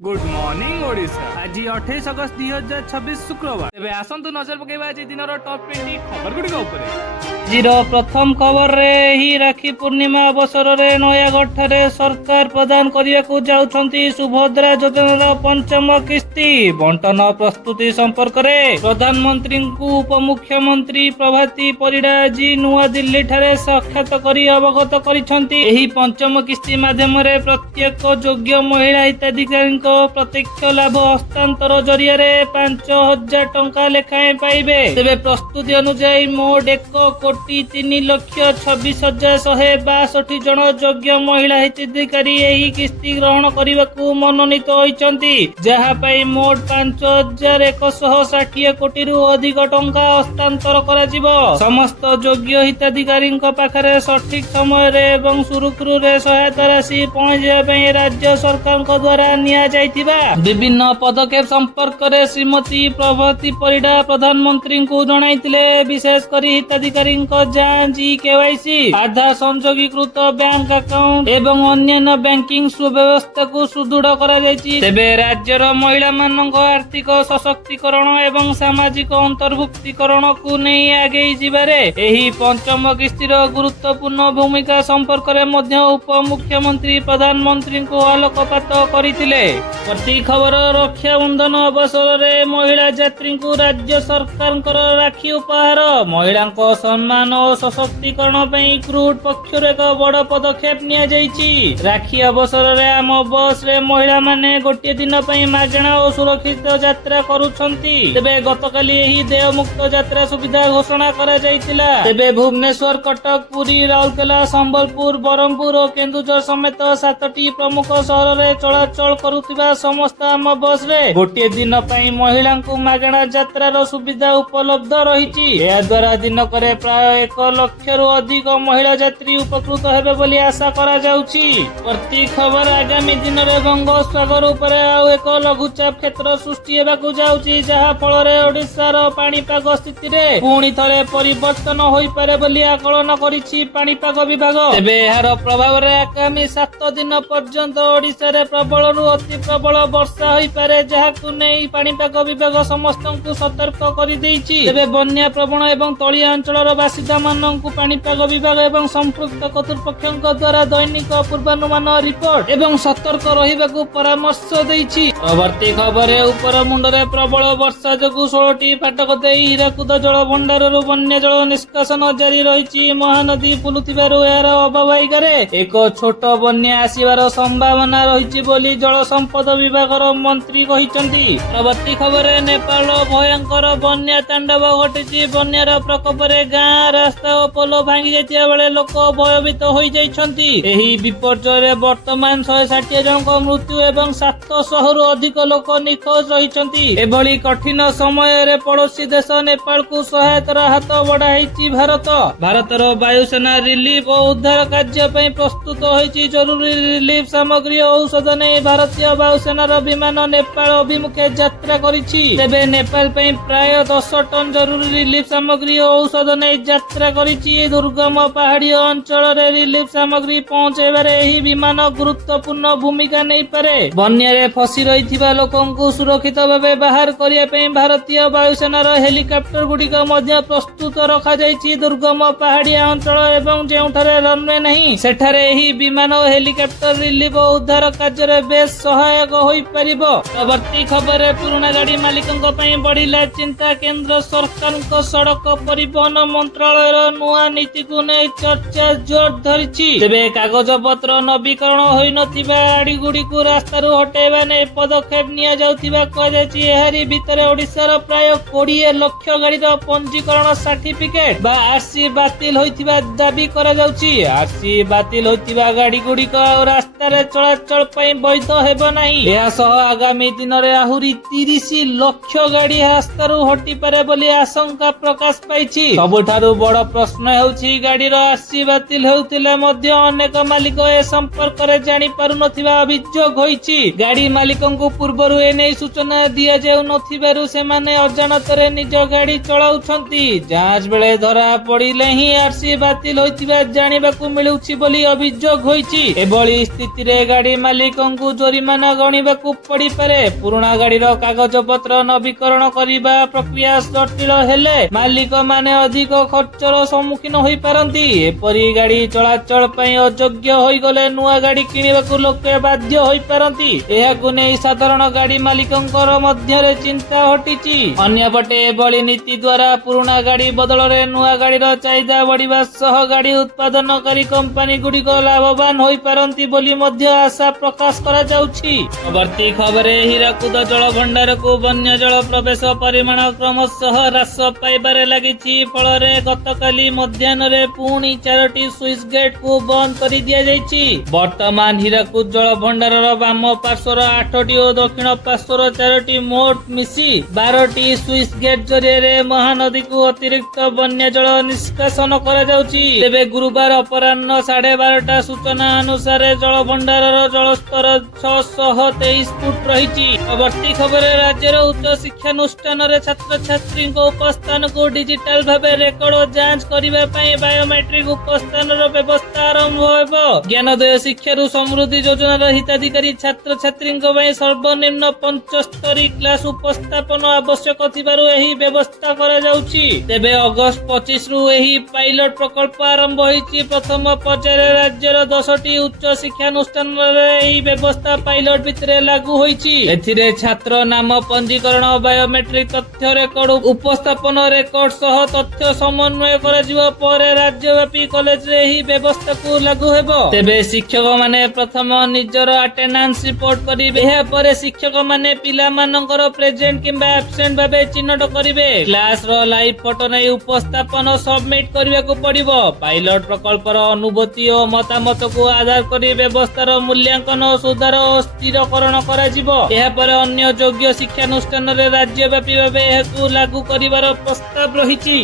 Good morning Odisha. आज 28 अगस्त 2026 शुक्रवार। तेबे आसंतु नजर पकेबा आज दिनर टॉप 20 खबर गुडी ऊपर। आजिर प्रथम खबर रे ही राखी पूर्णिमा अवसर रे नयागढ़ ठारे सरकार प्रदान करिया को जाउछंती सुभद्रा योजनार पंचम किस्ती बंटन प्रस्तुति संपर्क रे प्रधानमंत्री को उपमुख्यमंत्री प्रभाती परिडा आज नुआ दिल्ली ठारे साक्षात करी अवगत करिसंती। एही पंचम किस्ती माध्यम रे प्रत्येक योग्य महिला हिताधिकारी प्रत्यक्ष लाभ हस्तांतर जरिया 5,000 टंका लेखाएं पाइबे। तेबे प्रस्तुति अनुसार मोट 1,26,26,162 जन योग्य महिला हिताधिकारी एही किस्ती ग्रहण करने मनोनीत होइचंती, जहा पाई मोट 5,160 कोटी रु अधिक टंका हस्तांतर कराजिबो। समस्त योग्य हिताधिकारी पाखरे सठिक समय रे एवं सुरुखुरु रे सहायता राशि पहुंचाइबा पई राज्य सरकार द्वारा निया विभिन्न पदक्षेप संपर्क में श्रीमती प्रभाती परिडा प्रधानमंत्री को जणाइथिले। विशेषकर हिताधिकारी जांच केवाईसी आधार संयोगीकृत बैंक अकाउंट एवं अन्य बैंकिंग सुव्यवस्था को सुदृढ़ करा जायछि। तेबे राज्यर महिला मानक आर्थिक सशक्तिकरण एवं सामाजिक अंतर्भुक्तिकरण को नहीं आगे जिबारे एही पंचम किस्तीर गुरुत्वपूर्ण भूमिका संपर्क में मध्य उपमुख्यमंत्री प्रधानमंत्री को आलोकपात करथिले। प्रति खबर रक्षा बंधन अवसर रे महिला यात्री को राज्य सरकार राखी उपहार। महिला सम्मान और सशक्तिकरण क्रूड पक्षर एक बड़ पदक्षेप निया जायछि। राखी अवसर रे आम बस रे महिला माने गोटे दिन मागणा और सुरक्षित यात्रा करुछंती। तेबे गतकाली एही देयमुक्त यात्रा सुविधा घोषणा करा जायतिला। तेबे भुवनेश्वर, कटक, पुरी, राउरकेला, संबलपुर, बरहमपुर और केन्दुझर समेत 7टी प्रमुख सहर रे चलाचल करुथिबा समस्त आम बस रे गोटे दिन महिला को मागणा यात्रार सुविधा उपलब्ध रही। यह द्वारा दिनकरे प्राय 1 लाख रु अधिक महिला यात्री उपकृत हेबे बोली आशा करा जाउछि। प्रति खबर आगामी दिन रे बंगोपसागर ऊपर आउ एक लघुचाप क्षेत्र सृष्टि हेबाकु जाउछि, जहा फल रे ओडिशार पाणीपाग स्थिति रे पुणी थरे परिवर्तन होई पारे बोली आकलन करिछि पाणीपाग विभाग। तेबे एहार प्रभाव रे आगामी 7 दिन पर्यंत ओडिशा रे प्रबल रु अति प्रबल वर्षा होई पारे, जहाकु नै पाणीपाग विभाग समस्तଙ୍କୁ सतर्क करि दैछि। तेबे बन्या प्रवण एवं तळिया अंचलर बासिंदा माननकु पाणीपाग विभाग एवं संपृक्त कर्तृपक्षଙ୍କ द्वारा दैनिक पूर्वानुमान रिपोर्ट एवं सतर्क रहिबाकु परामर्श दैछि। परवर्ती खबर उपर मुंडरे प्रबल वर्षा जोगु 16टी फाटक देई हीराकुद जल भंडाररु बन्या जल निष्कासन जारी रहिछि। महानदी फुलुथिबारु एहार अववाहिकारे एक छोट बन्या आसीबार संभावना रहिछि बोली जल संपद विभागर मंत्री कहिसंती। परवर्ती खबर नेपाल भयंकर बन्या तांडव घटिछि। बन्यार प्रकोप रे गाँ रास्ता और पोल भांगी जाइतिया बेले लोक भयभीत होई जाइछंती। एही विपर्यय रे वर्तमान 160 जनक मृत्यु एवं 700 रु अधिक लोक निखोज रहिछंती। एभली कठिन समय रे पड़ोसी देश नेपाल को सहायतार हाथ बढ़ाइछि भारत। भारतर वायुसेना रिलीफ और उद्धार कार्य पई प्रस्तुत होइछि। जरूरी रिलीफ सामग्री और औषध नै भारतीय वायुसेनार विमान नेपाल अभिमुखे यात्रा करिछि। तेबे नेपाल पई प्राय 10 टन जरूरी रिलीफ सामग्री और औषध नै यात्रा करिछि। दुर्गम पहाड़ी अंचल रे रिलीफ सामग्री पहुंचाइबारे एही विमान गुरुत्वपूर्ण भूमिका नै पारे। बन्या रे फसी रहिथिबा लोकंकु सुरक्षित भाबे बाहर करिया पई भारतीय वायुसेनार हेलिकॉप्टर गुडिक मध्य प्रस्तुत रखा जायछि। दुर्गम पहाड़ी अंचल एवं जेउठारे रनवे नहीं सेठारे एही विमान और हेलिकॉप्टर रिलीफ और उद्धार कार्य रे बेस सहायक होई परिबो। परवर्ती खबर पुराना गाड़ी मालिकंक पई बढ़िला चिंता। केंद्र सरकारक सड़क परिवहन मंत्रालयर नुआ नीति को नै चर्चा जोर धरिछि। तेबे कागज पत्र नवीकरण होई नथिबा गाड़ी गुडी को रास्तारू हटाइबा नै पदक्षेप निया जाउथिबा कहजाछि। एहारी भितरे ओडिशार प्राय 20 लाख गाड़ीर पंजीकरण सर्टिफिकेट बा आरसी बातिल होइथिबा दाबी करा जाउछि। आरसी बातिल होइथिबा गाड़ी गुडीक रास्ता रे चलाचल पई वैध हेबो नाही। एहा सह आगामी दिन रे आहुरी 30 लाख गाड़ी रास्तारू हटि पारे बोली आशंका प्रकाश पाइछि। सबुठारु बड़ प्रश्न हेउछि गाड़ीर आरसी बातिल हेउथिले मध्य अनेक मालिक ए संपर्क रे जानि पारु नथिबा अभियोग होइछि। गाड़ी मालिकंकु पूर्वरु एनै सूचना दिया जाउ नथिबारु सेमाने अजाणतरे निज गाड़ी चलाउछंती। जांच बेले धरा पड़िले ही आरसी बातिल होइथिबा जानिबाकु मिलुछि बोली अभियोग होइछि। एभली स्थिति रे गाड़ी मालिकंकु जोरिमाना ଗଣିବାକୁ ପଡିପାରେ। ପୁରୁଣା ଗାଡିର କାଗଜପତ୍ର ନବୀକରଣ କରିବା ପ୍ରକ୍ରିୟା ଜଟିଳ ହେଲେ ମାଲିକ ମାନେ ଅଧିକ ଖର୍ଚ୍ଚର ସମ୍ମୁଖୀନ ହୋଇପାରନ୍ତି। ଏପରି ଗାଡି ଚଳାଚଳ ପାଇଁ ଅଯୋଗ୍ୟ ହୋଇଗଲେ ନୂଆ ଗାଡି କିଣିବାକୁ ଲୋକେ ବାଧ୍ୟ ହୋଇପାରନ୍ତି। ଏହାକୁ ନେଇ ସାଧାରଣ ଗାଡି ମାଲିକଙ୍କର ମଧ୍ୟରେ ଚିନ୍ତା ହଟିଛି। ଅନ୍ୟପଟେ ଏଭଳି ନୀତି ଦ୍ୱାରା ପୁରୁଣା ଗାଡି ବଦଳରେ ନୂଆ ଗାଡିର ଚାହିଦା ବଢିବା ସହ ଗାଡି ଉତ୍ପାଦନକାରୀ କମ୍ପାନୀ ଗୁଡିକ ଲାଭବାନ ହୋଇପାରନ୍ତି ବୋଲି ମଧ୍ୟ ଆଶା ପ୍ରକାଶ କରାଯାଉଛି। ପରବର୍ତ୍ତୀ ଖବରରେ ହୀରାକୁଦ ଜଳଭଣ୍ଡାରକୁ ବନ୍ୟ ଜଳ ପ୍ରବେଶ ପରିମାଣ କ୍ରମଶଃ ହ୍ରାସ ପାଇବାରେ ଲାଗିଛି। ଫଳରେ ଗତକାଲି ମଧ୍ୟାହ୍ନରେ ପୁଣି 4ଟି ସୁଇଚ୍ ଗେଟ୍କୁ ବନ୍ଦ କରି ଦିଆଯାଇଛି। ବର୍ତ୍ତମାନ ହୀରାକୁଦ ଜଳଭଣ୍ଡାରର ବାମ ପାର୍ଶ୍ୱର 8ଟି ଓ ଦକ୍ଷିଣ ପାର୍ଶ୍ୱର 4ଟି ମୋଟ ମିଶି 12ଟି ସୁଇଚ୍ ଗେଟ୍ ଜରିଆରେ ମହାନଦୀକୁ ଅତିରିକ୍ତ ବନ୍ୟା ଜଳ ନିଷ୍କାସନ କରାଯାଉଛି। ତେବେ ଗୁରୁବାର ଅପରାହ୍ନ 12:30 ସୂଚନା ଅନୁସାରେ ଜଳଭଣ୍ଡାରର ଜଳସ୍ତର 623 ଫୁଟ ରହିଛି। ପରବର୍ତ୍ତୀ ଖବରରେ ରାଜ୍ୟର ଉଚ୍ଚ ଶିକ୍ଷାନୁଷ୍ଠାନରେ ଛାତ୍ରଛାତ୍ରୀଙ୍କ ଉପସ୍ଥାନକୁ ଡିଜିଟାଲ ଭାବେ ରେକର୍ଡ ଓ ଯାଞ୍ଚ କରିବା ପାଇଁ ବାୟୋମେଟ୍ରିକ ଉପସ୍ଥାନର ବ୍ୟବସ୍ଥା ଆରମ୍ଭ ହେବ। ଜ୍ଞାନୋଦୟ ଶିକ୍ଷାରୁ ସମୃଦ୍ଧି ଯୋଜନାର ହିତାଧିକାରୀ ଛାତ୍ରଛାତ୍ରୀଙ୍କ ପାଇଁ ସର୍ବନିମ୍ନ 75 କ୍ଲାସ ଉପସ୍ଥାପନ ଆବଶ୍ୟକ ଥିବାରୁ ଏହି ବ୍ୟବସ୍ଥା କରାଯାଉଛି। ତେବେ ଅଗଷ୍ଟ 25ରୁ ଏହି ପାଇଲଟ ପ୍ରକଳ୍ପ ଆରମ୍ଭ ହୋଇଛି। ପ୍ରଥମ ପର୍ଯ୍ୟାୟରେ ରାଜ୍ୟର 10ଟି ଉଚ୍ଚ ଶିକ୍ଷାନୁଷ୍ଠାନରେ ଏହି ବ୍ୟବସ୍ଥା ପାଇଲଟ ଭିତରେ ଲାଗୁ ହୋଇଛି। ଏଥିରେ ଛାତ୍ର ନାମ ପଞ୍ଜୀକରଣ, ବାୟୋମେଟ୍ରିକ ତଥ୍ୟ ରେକର୍ଡ ଉପସ୍ଥାପନ ରେକର୍ଡ ସହ ତଥ୍ୟ ସମନ୍ୱୟ କରାଯିବା ପରେ ରାଜ୍ୟବ୍ୟାପୀ କଲେଜରେ ଏହି ବ୍ୟବସ୍ଥାକୁ ଲାଗୁ ହେବ। ତେବେ ଶିକ୍ଷକମାନେ ପ୍ରଥମ ନିଜର ଆଟେଣ୍ଡାନ୍ସ ରିପୋର୍ଟ କରିବେ। ଏହାପରେ ଶିକ୍ଷକମାନେ ପିଲାମାନଙ୍କର ପ୍ରେଜେଣ୍ଟ କିମ୍ବା ଆବସେଣ୍ଟ ଭାବେ ଚିହ୍ନଟ କରିବେ। କ୍ଲାସର ଲାଇଭ ଫଟୋ ନେଇ ଉପସ୍ଥାପନ ସବମିଟ କରିବାକୁ ପଡିବ। ପାଇଲଟ ପ୍ରକଳ୍ପର ଅନୁଭୂତି ଓ ମତାମତକୁ ଆଧାର କରି ବ୍ୟବସ୍ଥାର ମୂଲ୍ୟାଙ୍କନ, ସୁଧାର ଓ ସ୍ଥିରକରଣ କରାଯିବ। ଏହାପରେ ଅନ୍ୟ ଯୋଗ୍ୟ ଶିକ୍ଷାନୁଷ୍ଠାନରେ ରାଜ୍ୟବ୍ୟାପୀ ଭାବେ ଏହାକୁ ଲାଗୁ କରିବାର ପ୍ରସ୍ତାବ ରହିଛି।